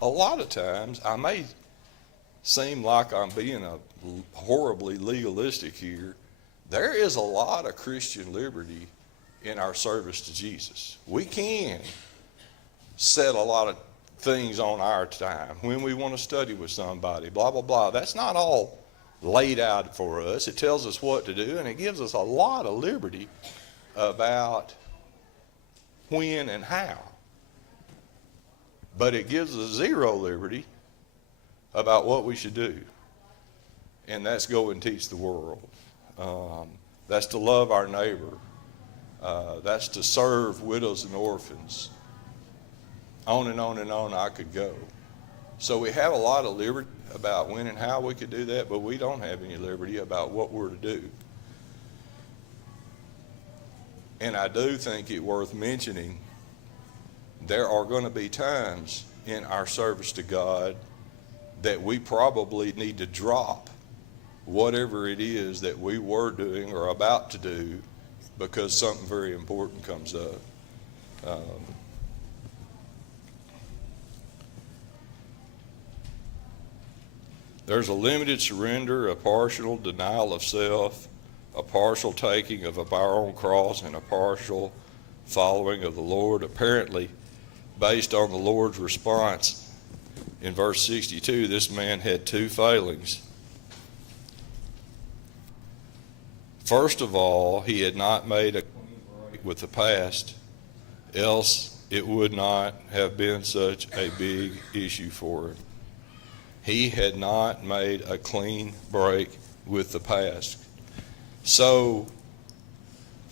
a lot of times, I may seem like I'm being horribly legalistic here. There is a lot of Christian liberty in our service to Jesus. We can set a lot of things on our time when we want to study with somebody, blah, blah, blah. That's not all laid out for us. It tells us what to do, and it gives us a lot of liberty about when and how. But it gives us zero liberty about what we should do, and that's go and teach the world. That's to love our neighbor. That's to serve widows and orphans. On and on and on I could go. So we have a lot of liberty about when and how we could do that, but we don't have any liberty about what we're to do. And I do think it worth mentioning, there are going to be times in our service to God that we probably need to drop whatever it is that we were doing or about to do because something very important comes up. There's a limited surrender, a partial denial of self, a partial taking of our own cross, and a partial following of the Lord, apparently based on the Lord's response. In verse 62, this man had two failings. First of all, he had not made a clean break with the past, else it would not have been such a big issue for him. He had not made a clean break with the past. So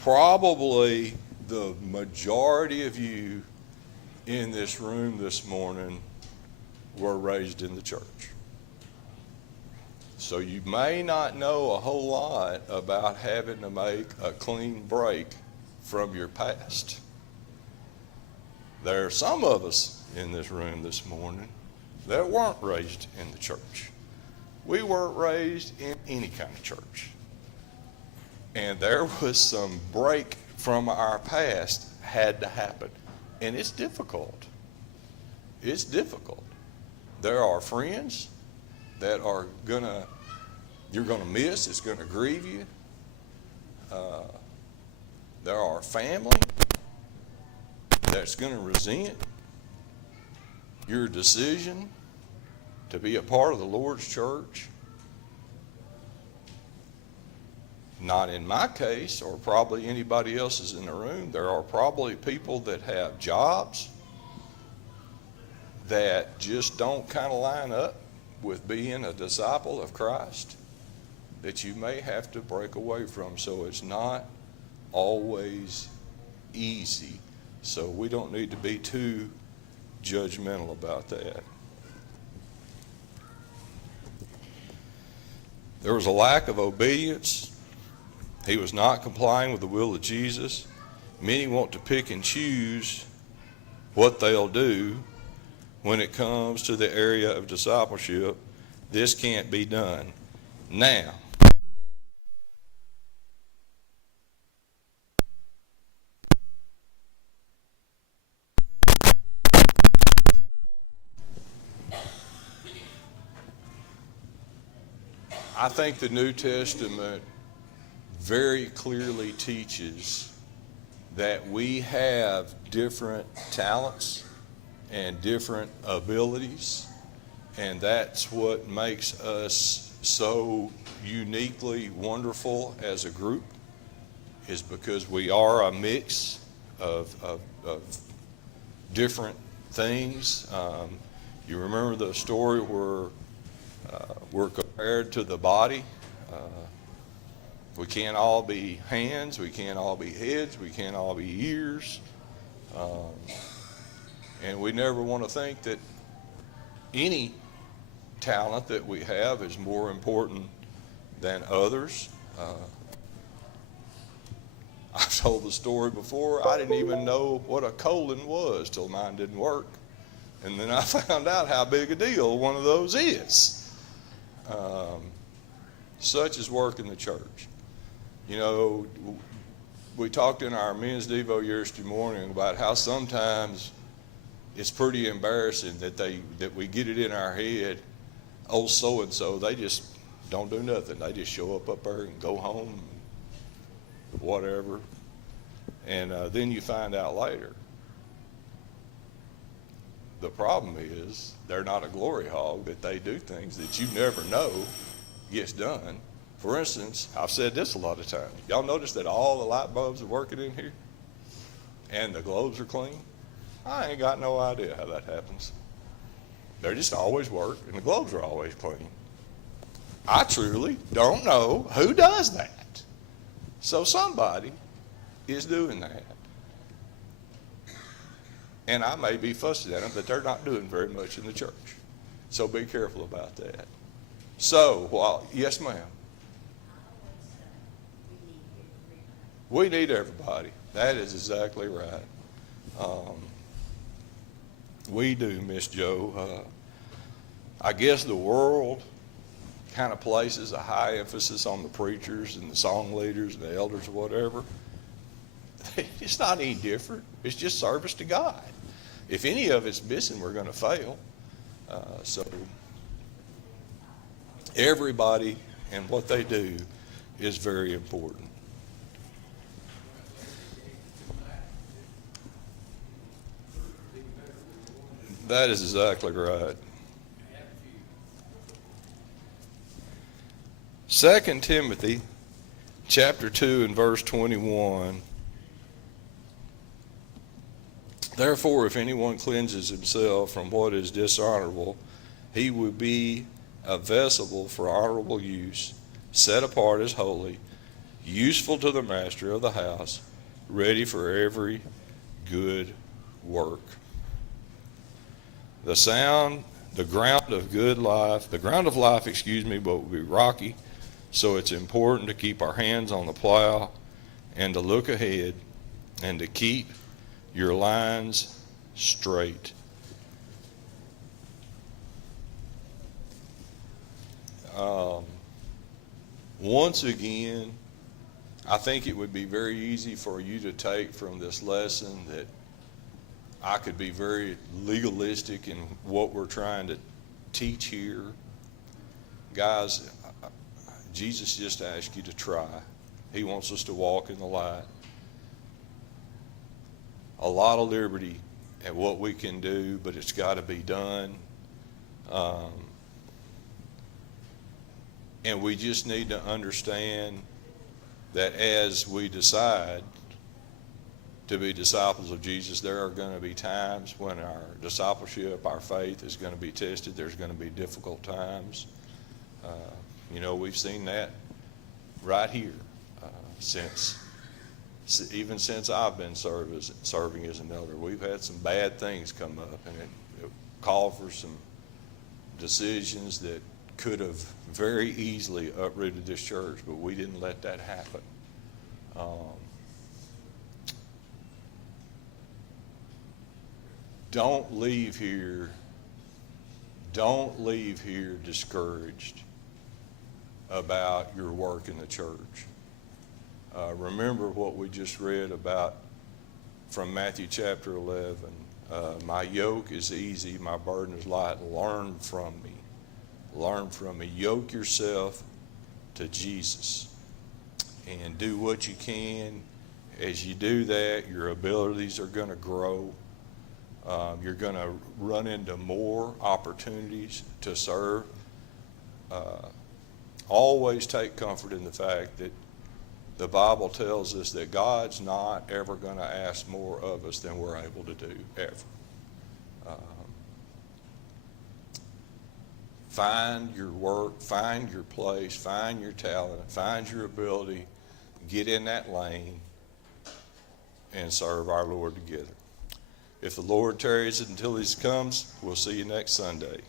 probably the majority of you in this room this morning were raised in the church. So you may not know a whole lot about having to make a clean break from your past. There are some of us in this room this morning that weren't raised in the church. We weren't raised in any kind of church. And there was some break from our past had to happen. And it's difficult. It's difficult. There are friends that are you're gonna miss, it's gonna grieve you. There are family that's gonna resent your decision to be a part of the Lord's church. Not in my case, or probably anybody else's in the room. There are probably people that have jobs that just don't kind of line up with being a disciple of Christ, that you may have to break away from. So it's not always easy. So we don't need to be too judgmental about that. There was a lack of obedience. He was not complying with the will of Jesus. Many want to pick and choose what they'll do when it comes to the area of discipleship. This can't be done. Now, I think the New Testament very clearly teaches that we have different talents and different abilities, and that's what makes us so uniquely wonderful as a group, is because we are a mix of different things. You remember the story where we're compared to the body. We can't all be hands, we can't all be heads, we can't all be ears. And we never want to think that any talent that we have is more important than others. I've told the story before. I didn't even know what a colon was till mine didn't work. And then I found out how big a deal one of those is. Such is work in the church. You know, we talked in our men's Devo yesterday morning about how sometimes it's pretty embarrassing that we get it in our head, oh, so-and-so, they just don't do nothing. They just show up there and go home, whatever. And then you find out later. The problem is they're not a glory hog, that they do things that you never know gets done. For instance, I've said this a lot of times. Y'all notice that all the light bulbs are working in here and the globes are clean? I ain't got no idea how that happens. They just always work and the globes are always clean. I truly don't know who does that. So somebody is doing that. And I may be fussing at them, but they're not doing very much in the church. So be careful about that. So, yes, ma'am. We need everybody. That is exactly right. We do, Miss Joe. I guess the world kind of places a high emphasis on the preachers and the song leaders and the elders or whatever. It's not any different. It's just service to God. If any of it's missing, we're going to fail. So everybody and what they do is very important. That is exactly right. 2 Timothy chapter 2 and verse 21. Therefore, if anyone cleanses himself from what is dishonorable, he will be a vessel for honorable use, set apart as holy, useful to the master of the house, ready for every good work. The ground of life, will be rocky, so it's important to keep our hands on the plow and to look ahead and to keep your lines straight. Once again, I think it would be very easy for you to take from this lesson that I could be very legalistic in what we're trying to teach here. Guys, Jesus just asked you to try. He wants us to walk in the light. A lot of liberty at what we can do, but it's got to be done. And we just need to understand that as we decide to be disciples of Jesus, there are going to be times when our discipleship, our faith is going to be tested. There's going to be difficult times. We've seen that right here even since I've been serving as an elder. We've had some bad things come up, and it called for some decisions that could have very easily uprooted this church, but we didn't let that happen. Don't leave here discouraged about your work in the church. Remember what we just read about from Matthew chapter 11. My yoke is easy, my burden is light. Learn from me. Learn from me. Yoke yourself to Jesus and do what you can. As you do that, your abilities are going to grow. You're going to run into more opportunities to serve. Always take comfort in the fact that the Bible tells us that God's not ever going to ask more of us than we're able to do, ever. Find your work, find your place, find your talent, find your ability, get in that lane, and serve our Lord together. If the Lord tarries until He comes, we'll see you next Sunday.